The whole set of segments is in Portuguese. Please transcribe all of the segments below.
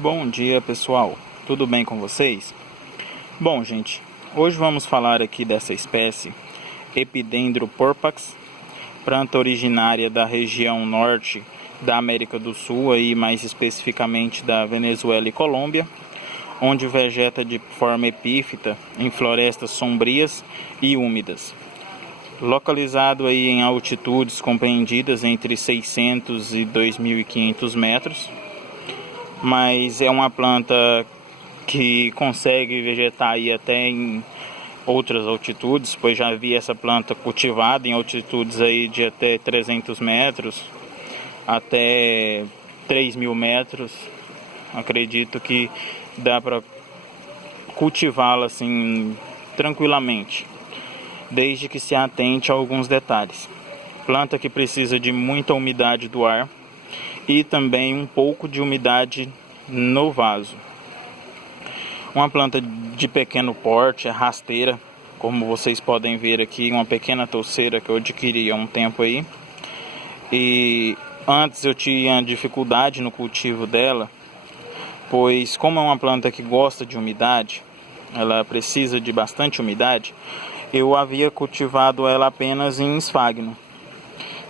Bom dia, pessoal, tudo bem com vocês? Bom, gente, hoje vamos falar aqui dessa espécie Epidendro porpax, planta originária da região norte da América do Sul, aí mais especificamente da Venezuela e Colômbia, onde vegeta de forma epífita em florestas sombrias e úmidas. Localizado aí em altitudes compreendidas entre 600 e 2.500 metros, mas é uma planta que consegue vegetar aí até em outras altitudes, pois já vi essa planta cultivada em altitudes aí de até 300 metros, até 3.000 metros. Acredito que dá para cultivá-la assim tranquilamente, desde que se atente a alguns detalhes. Planta que precisa de muita umidade do ar e também um pouco de umidade no vaso. Uma planta de pequeno porte, é rasteira, como vocês podem ver aqui, uma pequena touceira que eu adquiri há um tempo aí. E antes eu tinha dificuldade no cultivo dela, pois como é uma planta que gosta de umidade, ela precisa de bastante umidade, eu havia cultivado ela apenas em esfagno.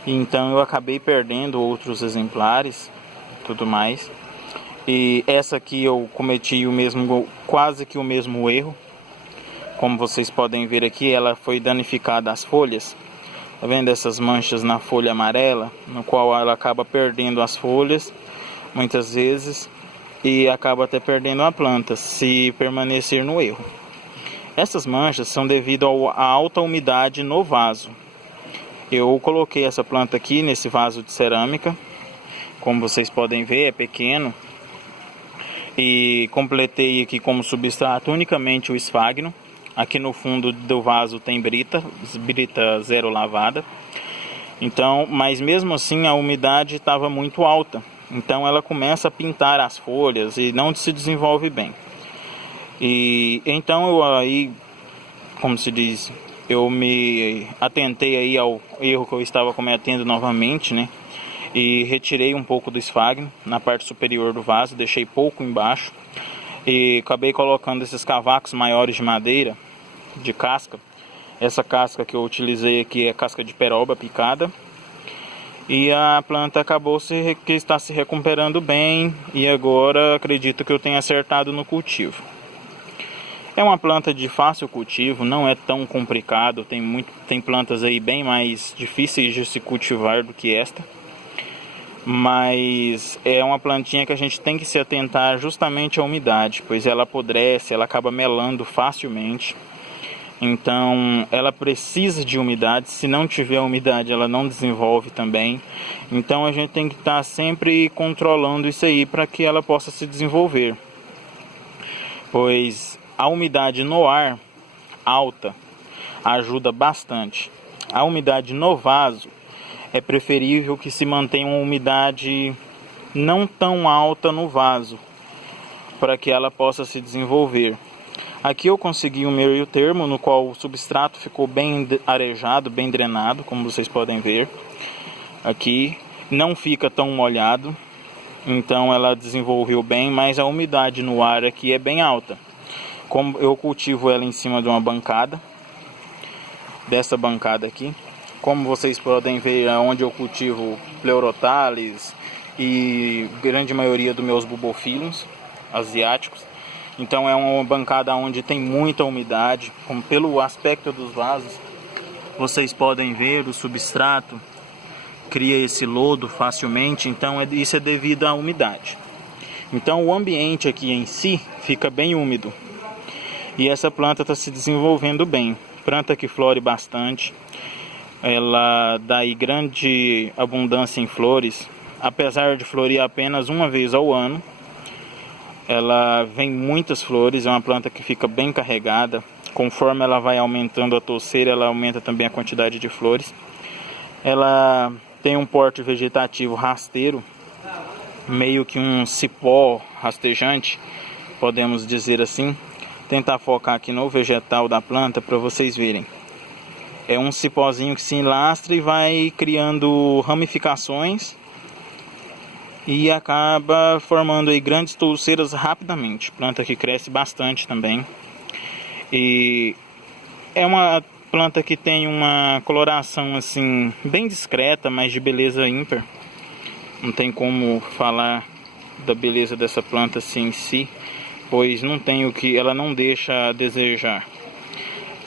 Então eu acabei perdendo outros exemplares, tudo mais. E essa aqui eu cometi quase que o mesmo erro. Como vocês podem ver aqui, ela foi danificada as folhas. Tá vendo essas manchas na folha amarela, no qual ela acaba perdendo as folhas muitas vezes e acaba até perdendo a planta se permanecer no erro. Essas manchas são devido à alta umidade no vaso. Eu coloquei essa planta aqui nesse vaso de cerâmica, como vocês podem ver, é pequeno, e completei aqui como substrato unicamente o esfagno. Aqui no fundo do vaso tem brita zero lavada. Então, mas mesmo assim a umidade estava muito alta, então ela começa a pintar as folhas e não se desenvolve bem. E então eu aí, como se diz, eu me atentei aí ao erro que eu estava cometendo novamente, né? E retirei um pouco do esfagno na parte superior do vaso, deixei pouco embaixo e acabei colocando esses cavacos maiores de madeira, de casca. Essa casca que eu utilizei aqui é casca de peroba picada. E a planta acabou que está se recuperando bem e agora acredito que eu tenha acertado no cultivo. É uma planta de fácil cultivo, não é tão complicado, tem plantas aí bem mais difíceis de se cultivar do que esta. Mas é uma plantinha que a gente tem que se atentar justamente à umidade, pois ela apodrece, ela acaba melando facilmente. Então ela precisa de umidade, se não tiver umidade ela não desenvolve também. Então a gente tem que estar sempre controlando isso aí para que ela possa se desenvolver. Pois a umidade no ar alta ajuda bastante. A umidade no vaso é preferível que se mantenha uma umidade não tão alta no vaso, para que ela possa se desenvolver. Aqui eu consegui um meio termo, no qual o substrato ficou bem arejado, bem drenado, como vocês podem ver. Aqui não fica tão molhado, então ela desenvolveu bem, mas a umidade no ar aqui é bem alta. Como eu cultivo ela em cima de uma bancada, dessa bancada aqui. Como vocês podem ver, é onde eu cultivo Pleurothales e grande maioria dos meus bulbophyllums asiáticos. Então é uma bancada onde tem muita umidade, como pelo aspecto dos vasos, vocês podem ver o substrato cria esse lodo facilmente, então isso é devido à umidade. Então o ambiente aqui em si fica bem úmido. E essa planta está se desenvolvendo bem. Planta que flore bastante. Ela dá aí grande abundância em flores. Apesar de florir apenas uma vez ao ano, ela vem muitas flores. É uma planta que fica bem carregada. Conforme ela vai aumentando a touceira, ela aumenta também a quantidade de flores. Ela tem um porte vegetativo rasteiro, meio que um cipó rastejante, podemos dizer assim. Tentar focar aqui no vegetal da planta para vocês verem. É um cipózinho que se enlastra e vai criando ramificações e acaba formando aí grandes touceiras rapidamente. Planta que cresce bastante também. E é uma planta que tem uma coloração assim bem discreta, mas de beleza ímpar. Não tem como falar da beleza dessa planta assim em si, pois não tem o que, ela não deixa a desejar.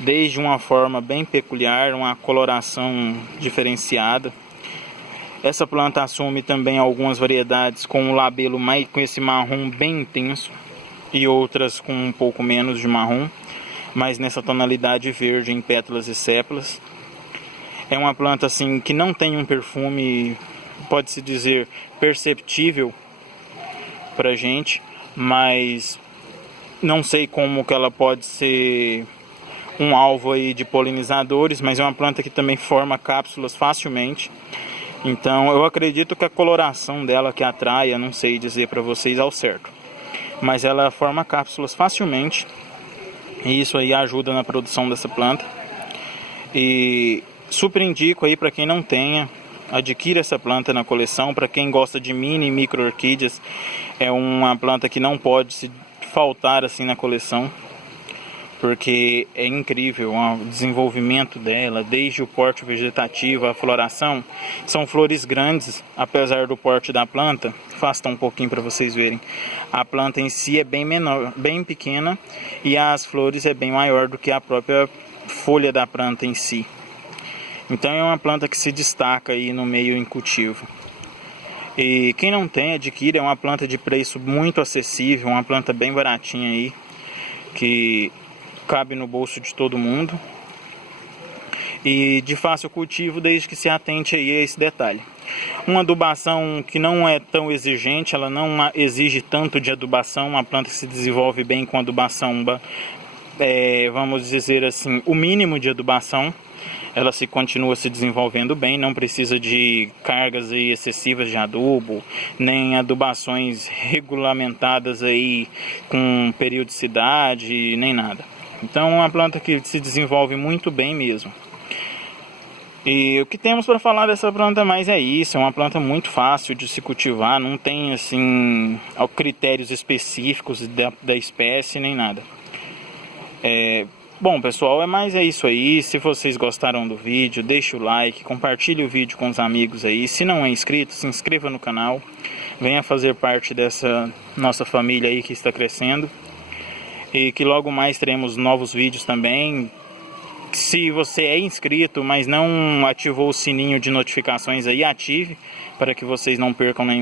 Desde uma forma bem peculiar, uma coloração diferenciada. Essa planta assume também algumas variedades com o labelo mais, com esse marrom bem intenso, e outras com um pouco menos de marrom, mas nessa tonalidade verde em pétalas e sépalas. É uma planta assim que não tem um perfume, pode-se dizer, perceptível pra gente, mas não sei como que ela pode ser um alvo aí de polinizadores, mas é uma planta que também forma cápsulas facilmente. Então eu acredito que a coloração dela que atrai, eu não sei dizer para vocês ao certo, mas ela forma cápsulas facilmente, e isso aí ajuda na produção dessa planta. E super indico aí para quem não tenha, adquira essa planta na coleção. Para quem gosta de mini e micro orquídeas, é uma planta que não pode se faltar assim na coleção, porque é incrível o desenvolvimento dela, desde o porte vegetativo, a floração. São flores grandes, apesar do porte da planta. Afasta um pouquinho para vocês verem. A planta em si é bem menor, bem pequena, e as flores é bem maior do que a própria folha da planta em si. Então é uma planta que se destaca aí no meio em cultivo. E quem não tem, adquire. É uma planta de preço muito acessível, uma planta bem baratinha aí, que cabe no bolso de todo mundo, e de fácil cultivo, desde que se atente aí a esse detalhe. Uma adubação que não é tão exigente, ela não exige tanto de adubação, uma planta que se desenvolve bem com adubação, vamos dizer assim, o mínimo de adubação. Ela continua se desenvolvendo bem, não precisa de cargas aí excessivas de adubo, nem adubações regulamentadas aí com periodicidade, nem nada. Então é uma planta que se desenvolve muito bem mesmo. E o que temos para falar dessa planta mais é isso. É uma planta muito fácil de se cultivar, não tem assim critérios específicos da espécie nem nada. Bom pessoal, é isso aí. Se vocês gostaram do vídeo, deixe o like, compartilhe o vídeo com os amigos aí. Se não é inscrito, se inscreva no canal. Venha fazer parte dessa nossa família aí que está crescendo. E que logo mais teremos novos vídeos também. Se você é inscrito, mas não ativou o sininho de notificações aí, ative, para que vocês não percam nenhum.